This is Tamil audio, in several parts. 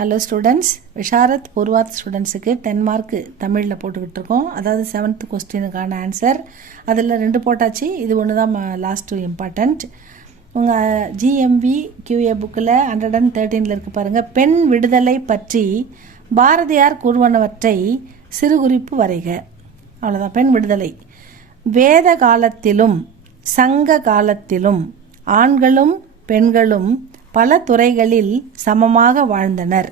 ஹலோ ஸ்டூடெண்ட்ஸ், விஷாரத் பூர்வாத் ஸ்டூடெண்ட்ஸுக்கு 10 மார்க்கு தமிழில் போட்டுக்கிட்டு இருக்கோம். அதாவது 7th கொஸ்டினுக்கான ஆன்சர். அதில் 2 போட்டாச்சு. இது ஒன்று தான் லாஸ்ட் இம்பார்ட்டண்ட். உங்கள் ஜிஎம்பி கியூஏ புக்கில் 113 இருக்குது பாருங்கள். பெண் விடுதலை பற்றி பாரதியார் கூறுவனவற்றை சிறு குறிப்பு வரைக. அவ்வளோதான். பெண் விடுதலை. வேத காலத்திலும் சங்க காலத்திலும் ஆண்களும் பெண்களும் பல துறைகளில் சமமாக வாழ்ந்தனர்.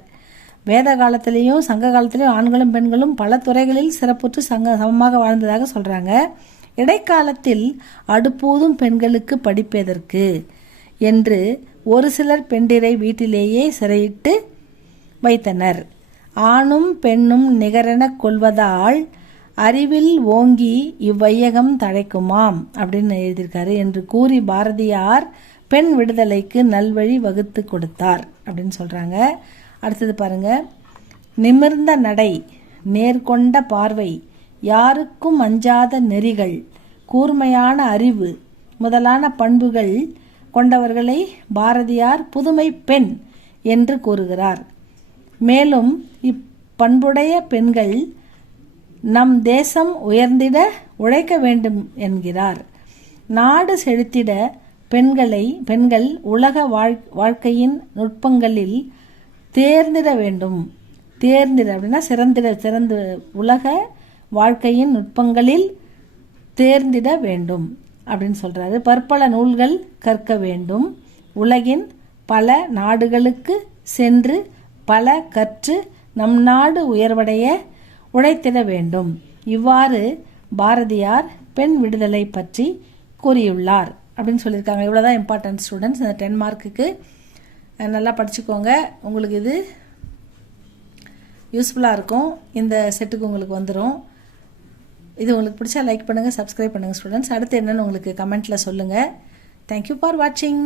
வேத காலத்திலையும் சங்க காலத்திலையும் ஆண்களும் பெண்களும் பல துறைகளில் சிறப்புற்று சமமாக வாழ்ந்ததாக சொல்கிறாங்க. இடைக்காலத்தில் அடுப்பூதும் பெண்களுக்கு படிப்பதற்கு என்று ஒரு சிலர் பெண்டிரை வீட்டிலேயே சிறையிட்டு வைத்தனர். ஆணும் பெண்ணும் நிகரென கொள்வதால் அறிவில் ஓங்கி இவ்வையகம் தழைக்குமாம் அப்படின்னு எழுதியிருக்காரு என்று கூறி பாரதியார் பெண் விடுதலைக்கு நல்வழி வகுத்து கொடுத்தார் அப்படின்னு சொல்கிறாங்க. அடுத்தது பாருங்கள். நிமிர்ந்த நடை, நேர்கொண்ட பார்வை, யாருக்கும் அஞ்சாத நெறிகள், கூர்மையான அறிவு முதலான பண்புகள் கொண்டவர்களை பாரதியார் புதுமை பெண் என்று கூறுகிறார். மேலும் இப்பண்புடைய பெண்கள் நம் தேசம் உயர்ந்திட உழைக்க வேண்டும் என்கிறார். நாடு செழித்திட பெண்கள் உலக வாழ்க்கையின் நுட்பங்களில் தேர்ந்திட வேண்டும். தேர்ந்திட அப்படின்னா சிறந்து உலக வாழ்க்கையின் நுட்பங்களில் தேர்ந்திட வேண்டும் அப்படின்னு சொல்கிறாரு. பற்பல நூல்கள் கற்க வேண்டும். உலகின் பல நாடுகளுக்கு சென்று பல கற்று நம் நாடு உயர்வடைய உழைத்திட வேண்டும். இவ்வாறு பாரதியார் பெண் விடுதலை பற்றி கூறியுள்ளார் அப்படின்னு சொல்லியிருக்காங்க. இவ்வளோ தான் இம்பார்ட்டன்ட் ஸ்டூடெண்ட்ஸ். இந்த 10 மார்க்குக்கு நல்லா படிச்சுக்கோங்க. உங்களுக்கு இது யூஸ்ஃபுல்லாக இருக்கும். இந்த செட்டுக்கு உங்களுக்கு வந்துடும். இது உங்களுக்கு பிடிச்சா லைக் பண்ணுங்கள், சப்ஸ்கிரைப் பண்ணுங்கள் ஸ்டூடெண்ட்ஸ். அடுத்து என்னென்னு உங்களுக்கு கமெண்ட்டில் சொல்லுங்கள். தேங்க்யூ ஃபார் வாட்சிங்.